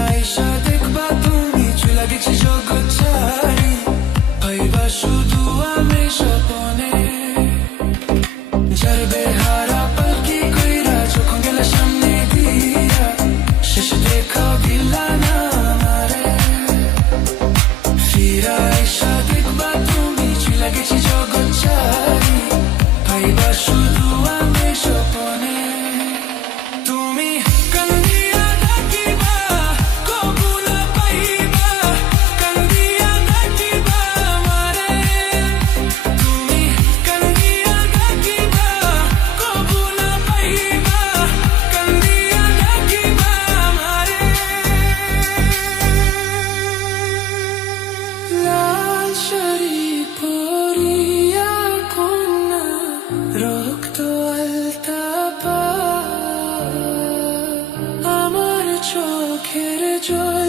আইসা দেখবা তুমি চুলা গেছি জগৎ ছাড়ি পাইবা শুধু আমি স্বপনে যারবে হারা পালকি কইরা যখন গেলা সামনে দিয়া শেষ দেখা দিলা না আমারে ফিরা আইসা দেখবা তুমি চুলা গেছি জগৎ ছাড়ি পাইবা শুধু আমি স্বপনে তুমি কান্দিয়া ডাকিবা কবু না পাইবা কান্দিয়া ডাকিবা আমারে তুমি কান্দিয়া ডাকিবা কবু না পাইবা কান্দিয়া ডাকিবা আমারে লাল শাড়ি পরিয়া কন্যা রক্ত আলতা আমার চোখের জল